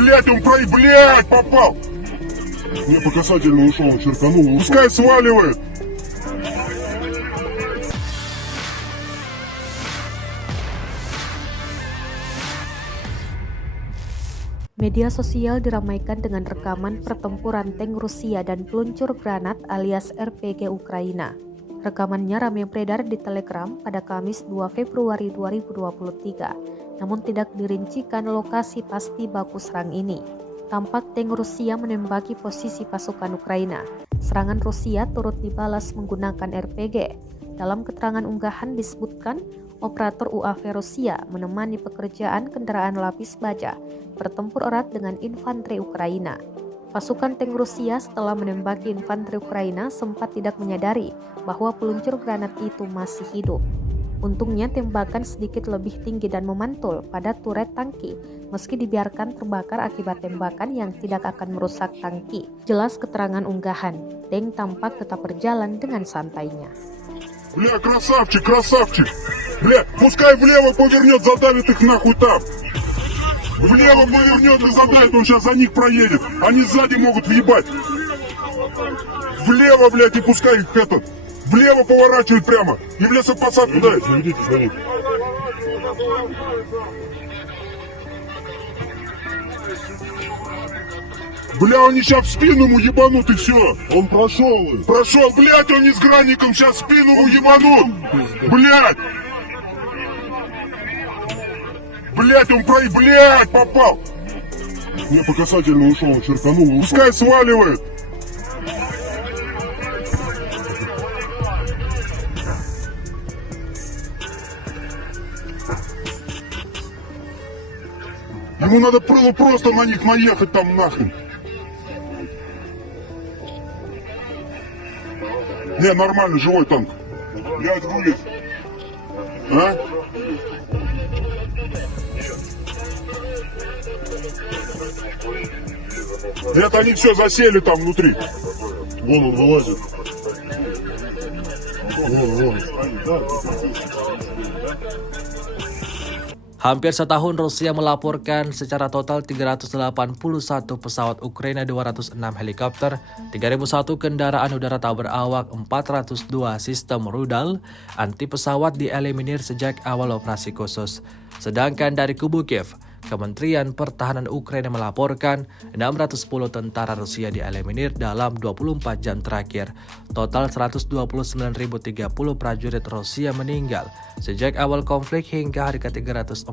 Блять, блять, попал! Мне по касательно ушел, черканул. Пускай сваливает! Media sosial diramaikan dengan rekaman pertempuran tank Rusia dan peluncur granat alias RPG Ukraina. Rekamannya ramai beredar di Telegram pada Kamis 2 Februari 2023, namun tidak dirincikan lokasi pasti baku serang ini. Tampak tank Rusia menembaki posisi pasukan Ukraina. Serangan Rusia turut dibalas menggunakan RPG. Dalam keterangan unggahan disebutkan, operator UAV Rusia menemani pekerjaan kendaraan lapis baja bertempur erat dengan infanteri Ukraina. Pasukan tank Rusia setelah menembaki infanteri Ukraina sempat tidak menyadari bahwa peluncur granat itu masih hidup. Untungnya tembakan sedikit lebih tinggi dan memantul pada turret tangki meski dibiarkan terbakar akibat tembakan yang tidak akan merusak tangki. Jelas keterangan unggahan, tank tampak tetap berjalan dengan santainya. Бля, красавчик, красавчик! Бля, пускай влево повернет, задавит их нахуй там! Влево повернет и задавит, он сейчас за них проедет. Они сзади могут въебать. Влево, блядь, и пускай их этот. Влево поворачивает прямо. И в лесопосадку дает. Заведите за них. Бля, они сейчас в спину ему ебанут и все. Он прошел. Прошел, блядь, он не с гранником, сейчас в спину ему ебанут. Блядь. Блядь, блядь, попал. Мне по касательно ушел, черканул. Пускай сваливает. Ему надо было просто на них наехать там нахрен. Не, нормально, живой танк. Блядь, рулит. А? Это они все засели там внутри. Вон он вылазит. Вон. Hampir setahun Rusia melaporkan secara total 381 pesawat Ukraina, 206 helikopter, 3001 kendaraan udara tak berawak, 402 sistem rudal anti pesawat dieliminir sejak awal operasi khusus. Sedangkan dari kubu Kiev, Kementerian Pertahanan Ukraina melaporkan 610 tentara Rusia dieliminir dalam 24 jam terakhir. Total 129.030 prajurit Rusia meninggal sejak awal konflik hingga hari ke-345.